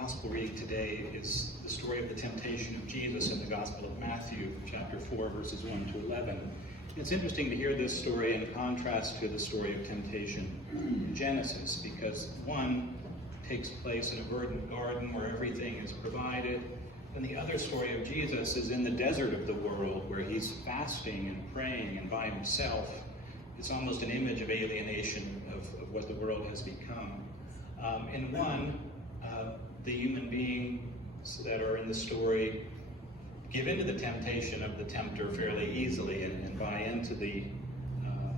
gospel reading today is the story of the temptation of Jesus in the Gospel of Matthew, chapter 4, verses 1 to 11. It's interesting to hear this story in contrast to the story of temptation in Genesis, because one takes place in a verdant garden where everything is provided, and the other story of Jesus is in the desert of the world where he's fasting and praying and by himself. It's almost an image of alienation of what the world has become. In one, the human beings that are in the story give into the temptation of the tempter fairly easily and buy into the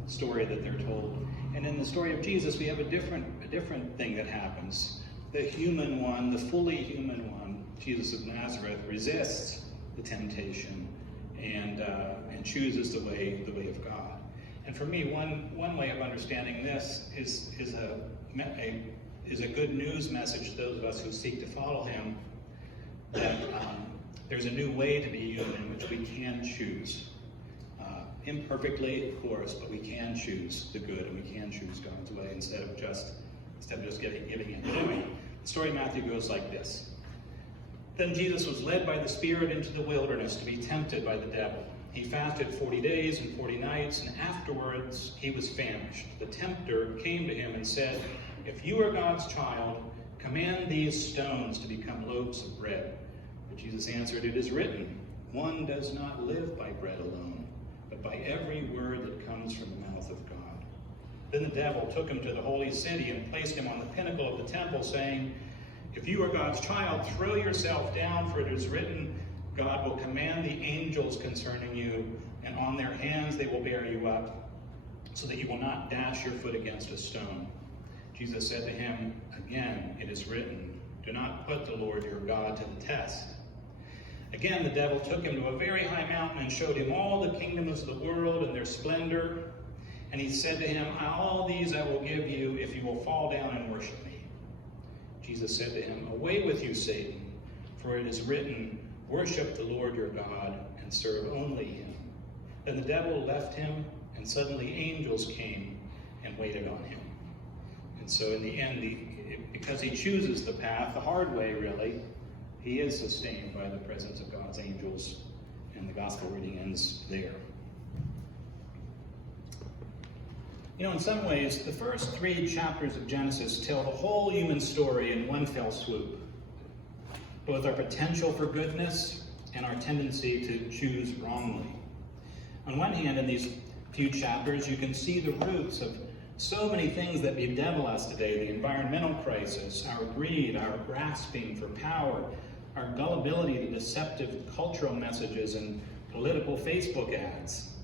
story that they're told. And in the story of Jesus, we have a different thing that happens. The human one, the fully human one, Jesus of Nazareth, resists the temptation and chooses the way of God. And for me, one way of understanding this is a good news message to those of us who seek to follow him, that there's a new way to be human in which we can choose. Imperfectly, of course, but we can choose the good, and we can choose God's way instead of just giving in. Anyway, the story of Matthew goes like this. Then Jesus was led by the Spirit into the wilderness to be tempted by the devil. He fasted 40 days and 40 nights, and afterwards he was famished. The tempter came to him and said, "If you are God's child, command these stones to become loaves of bread." But Jesus answered, "It is written, one does not live by bread alone, but by every word that comes from the mouth of God." Then the devil took him to the holy city and placed him on the pinnacle of the temple, saying, "If you are God's child, throw yourself down, for it is written, God will command the angels concerning you, and on their hands they will bear you up, so that you will not dash your foot against a stone." Jesus said to him, "Again, it is written, do not put the Lord your God to the test." Again, the devil took him to a very high mountain and showed him all the kingdoms of the world and their splendor. And he said to him, "All these I will give you if you will fall down and worship me." Jesus said to him, "Away with you, Satan, for it is written, worship the Lord your God and serve only him." Then the devil left him, and suddenly angels came and waited on him. And so in the end, because he chooses the path, the hard way really, he is sustained by the presence of God's angels, and the gospel reading ends there. You know, in some ways, the first 3 chapters of Genesis tell the whole human story in one fell swoop. Both our potential for goodness and our tendency to choose wrongly. On one hand, in these few chapters, you can see the roots of so many things that bedevil us today: the environmental crisis, our greed, our grasping for power, our gullibility to deceptive cultural messages and political Facebook ads.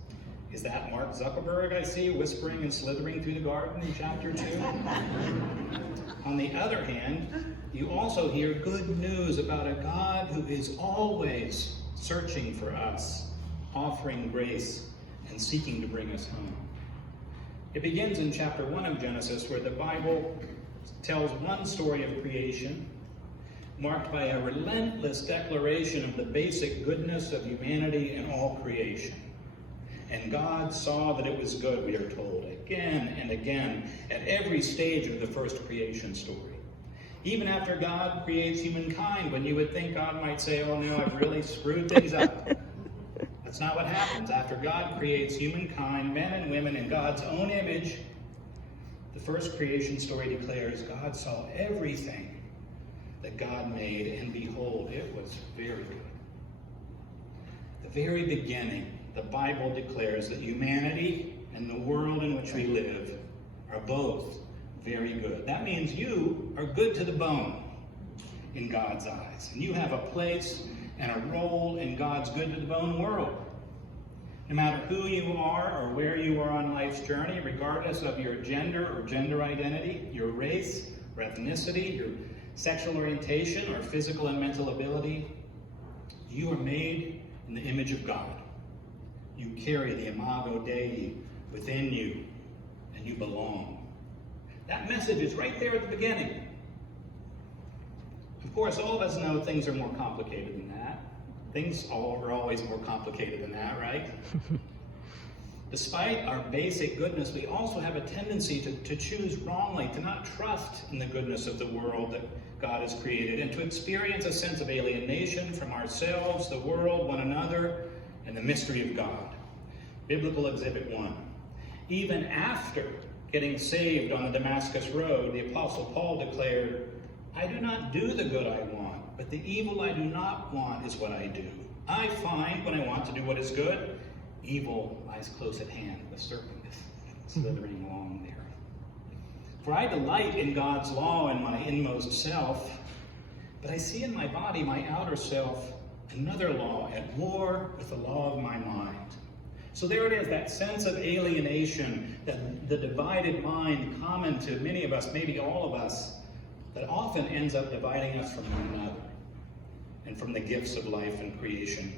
Is that Mark Zuckerberg I see whispering and slithering through the garden in chapter 2? On the other hand, you also hear good news about a God who is always searching for us, offering grace, and seeking to bring us home. It begins in chapter 1 of Genesis, where the Bible tells one story of creation, marked by a relentless declaration of the basic goodness of humanity and all creation. And God saw that it was good, we are told, again and again, at every stage of the first creation story. Even after God creates humankind, when you would think God might say, "Oh no, I've really screwed things up." That's not what happens. After God creates humankind, men and women in God's own image, the first creation story declares God saw everything that God made, and behold, it was very good. At the very beginning, the Bible declares that humanity and the world in which we live are both very good. That means you are good to the bone in God's eyes. And you have a place and a role in God's good to the bone world. No matter who you are or where you are on life's journey, regardless of your gender or gender identity, your race or ethnicity, your sexual orientation or physical and mental ability, you are made in the image of God. You carry the imago Dei within you, and you belong. That message is right there at the beginning. Of course, all of us know things are more complicated than that. Things are always more complicated than that, right? Despite our basic goodness, we also have a tendency to choose wrongly, to not trust in the goodness of the world that God has created, and to experience a sense of alienation from ourselves, the world, one another, and the mystery of God. Biblical Exhibit 1. Even after getting saved on the Damascus Road, the Apostle Paul declared, "I do not do the good I want, but the evil I do not want is what I do. I find when I want to do what is good, evil lies close at hand." The serpent is slithering along there. "For I delight in God's law in my inmost self, but I see in my body, my outer self, another law at war with the law of my mind." So there it is, that sense of alienation, that the divided mind common to many of us, maybe all of us, that often ends up dividing us from one another and from the gifts of life and creation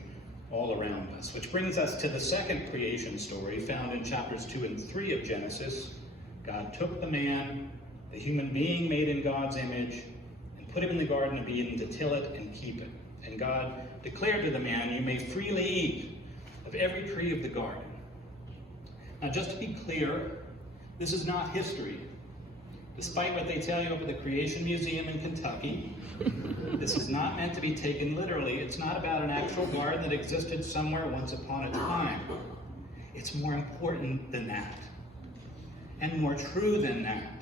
all around us. Which brings us to the second creation story found in chapters 2 and 3 of Genesis. God took the man, the human being made in God's image, and put him in the Garden of Eden to till it and keep it. And God declared to the man, "You may freely eat of every tree of the garden." Now, just to be clear, this is not history. Despite what they tell you over the Creation Museum in Kentucky, this is not meant to be taken literally. It's not about an actual garden that existed somewhere once upon a time. It's more important than that, and more true than that.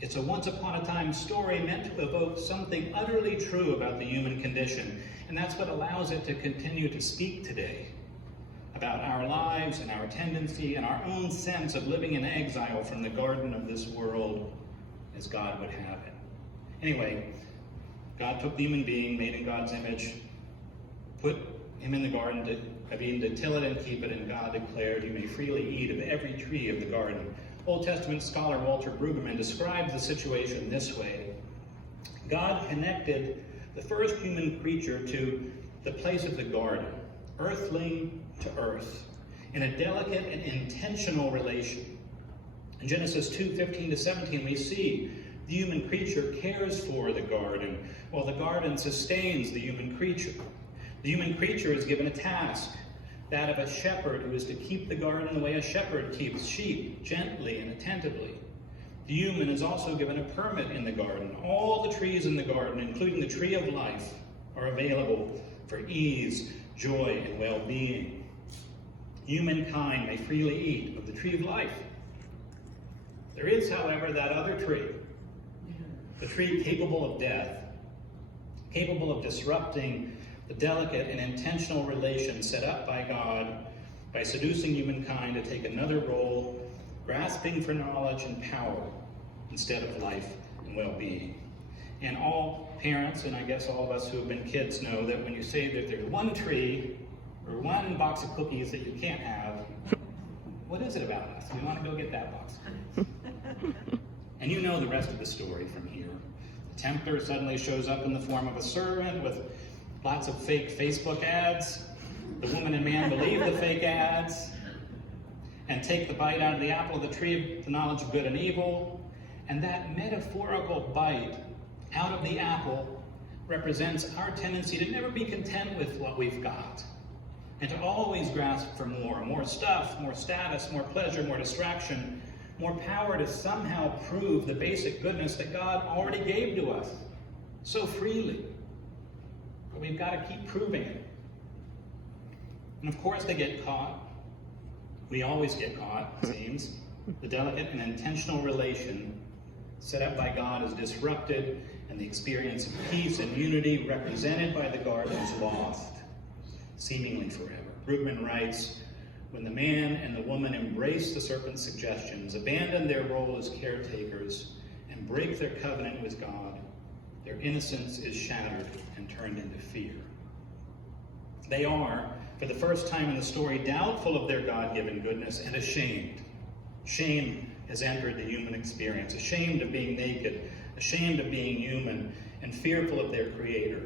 It's a once upon a time story meant to evoke something utterly true about the human condition, and that's what allows it to continue to speak today about our lives and our tendency and our own sense of living in exile from the garden of this world as God would have it. Anyway, God took the human being made in God's image, put him in the Garden of Eden to till it and keep it, and God declared, "You may freely eat of every tree of the garden." Old Testament scholar Walter Brueggemann describes the situation this way: God connected the first human creature to the place of the garden, earthling to earth, in a delicate and intentional relation. In Genesis 2:15-17, we see the human creature cares for the garden, while the garden sustains the human creature. The human creature is given a task, that of a shepherd who is to keep the garden the way a shepherd keeps sheep, gently and attentively. The human is also given a permit in the garden. All the trees in the garden, including the tree of life, are available for ease, joy, and well-being. Humankind may freely eat of the tree of life. There is, however, that other tree, the tree capable of death, capable of disrupting the delicate and intentional relation set up by God by seducing humankind to take another role, grasping for knowledge and power instead of life and well-being. And all parents, and I guess all of us who have been kids, know that when you say that there's one tree or one box of cookies that you can't have, what is it about us? We want to go get that box of cookies. And you know the rest of the story from here. The tempter suddenly shows up in the form of a servant with lots of fake Facebook ads. The woman and man believe the fake ads and take the bite out of the apple of the tree of the knowledge of good and evil. And that metaphorical bite out of the apple represents our tendency to never be content with what we've got, and to always grasp for more stuff, more status, more pleasure, more distraction, more power to somehow prove the basic goodness that God already gave to us so freely. But we've got to keep proving it. And of course they get caught. We always get caught, it seems. The delicate and intentional relation set up by God is disrupted, and the experience of peace and unity represented by the garden is lost, seemingly forever. Brueggemann writes, "When the man and the woman embrace the serpent's suggestions, abandon their role as caretakers, and break their covenant with God, their innocence is shattered and turned into fear." They are, for the first time in the story, doubtful of their God-given goodness and ashamed. Shame has entered the human experience, ashamed of being naked, ashamed of being human, and fearful of their Creator.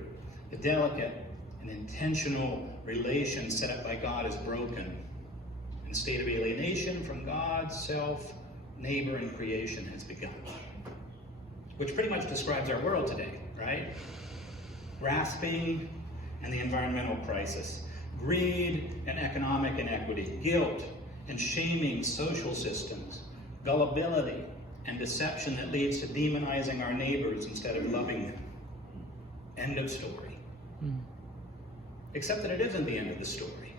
The delicate and intentional relation set up by God is broken, and a state of alienation from God, self, neighbor, and creation has begun. Which pretty much describes our world today, right? Grasping and the environmental crisis, greed and economic inequity, guilt and shaming social systems, gullibility, and deception that leads to demonizing our neighbors instead of loving them. End of story. Except that it isn't the end of the story.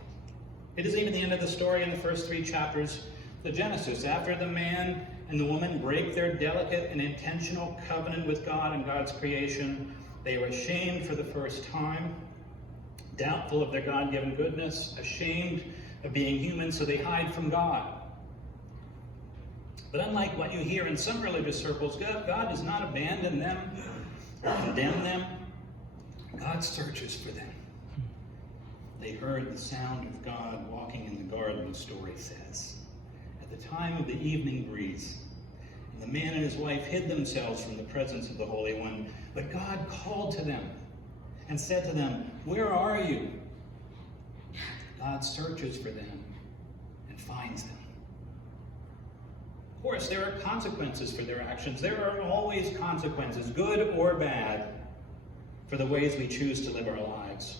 It isn't even the end of the story in the first 3 chapters of Genesis. After the man and the woman break their delicate and intentional covenant with God and God's creation, they are ashamed for the first time, doubtful of their God-given goodness, ashamed of being human, so they hide from God. But unlike what you hear in some religious circles, God does not abandon them or condemn them. God searches for them. They heard the sound of God walking in the garden, the story says, at the time of the evening breeze. And the man and his wife hid themselves from the presence of the Holy One. But God called to them and said to them, "Where are you?" God searches for them and finds them. Of course, there are consequences for their actions. There are always consequences, good or bad, for the ways we choose to live our lives.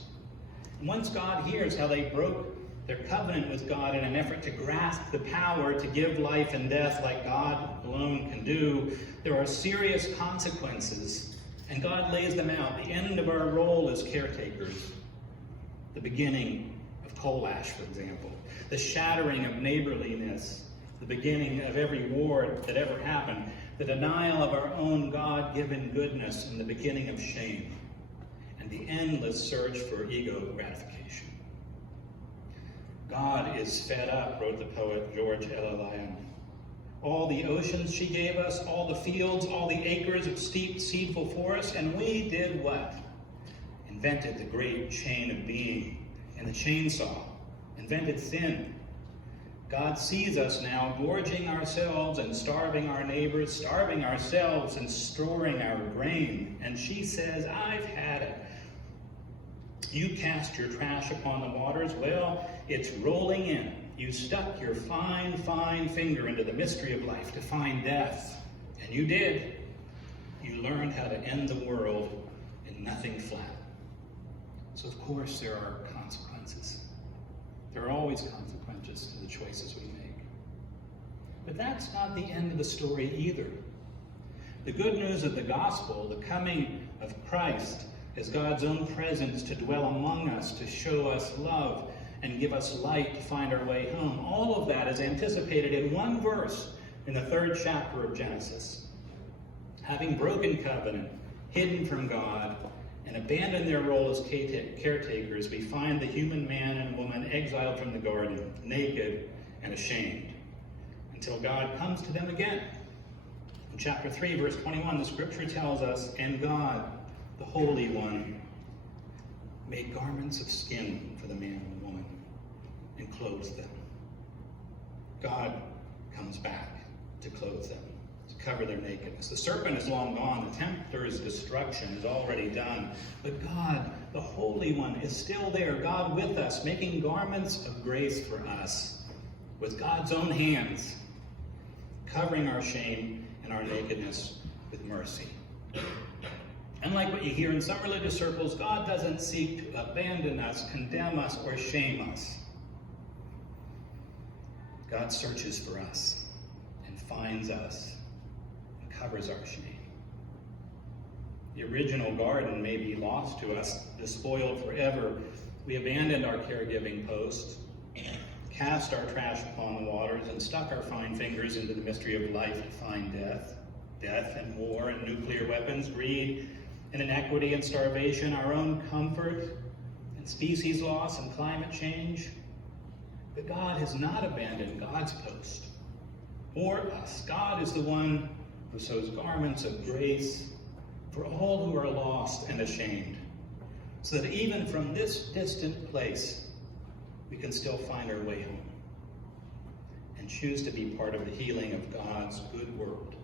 And once God hears how they broke their covenant with God in an effort to grasp the power to give life and death like God alone can do, there are serious consequences, and God lays them out. The end of our role as caretakers, the beginning of coal ash, for example, the shattering of neighborliness, the beginning of every war that ever happened, the denial of our own God-given goodness, and the beginning of shame, and the endless search for ego gratification. God is fed up, wrote the poet George Eliot. All the oceans she gave us, all the fields, all the acres of steep, seedful forests, and we did what? Invented the great chain of being and the chainsaw, invented sin. God sees us now gorging ourselves and starving our neighbors, starving ourselves and storing our grain. And she says, "I've had it. You cast your trash upon the waters. Well, it's rolling in. You stuck your fine, fine finger into the mystery of life to find death. And you did. You learned how to end the world in nothing flat." So of course there are consequences. There are always consequences to the choices we make. But that's not the end of the story either. The good news of the gospel, the coming of Christ as God's own presence to dwell among us, to show us love and give us light to find our way home, all of that is anticipated in one verse in the 3rd chapter of Genesis. Having broken covenant, hidden from God, and abandoned their role as caretakers, we find the human man and woman exiled from the garden, naked and ashamed, until God comes to them again. In chapter 3, verse 21, the scripture tells us, "And God, the Holy One, made garments of skin for the man and the woman and clothed them." God comes back to clothe them, to cover their nakedness. The serpent is long gone. The tempter's destruction is already done. But God, the Holy One, is still there, God with us, making garments of grace for us with God's own hands, covering our shame and our nakedness with mercy. Unlike what you hear in some religious circles, God doesn't seek to abandon us, condemn us, or shame us. God searches for us and finds us and covers our shame. The original garden may be lost to us, despoiled forever. We abandoned our caregiving post, cast our trash upon the waters, and stuck our fine fingers into the mystery of life to find death. Death and war and nuclear weapons, greed and inequity and starvation, our own comfort and species loss and climate change. But God has not abandoned God's post or us. God is the one who sews garments of grace for all who are lost and ashamed, so that even from this distant place, we can still find our way home and choose to be part of the healing of God's good world.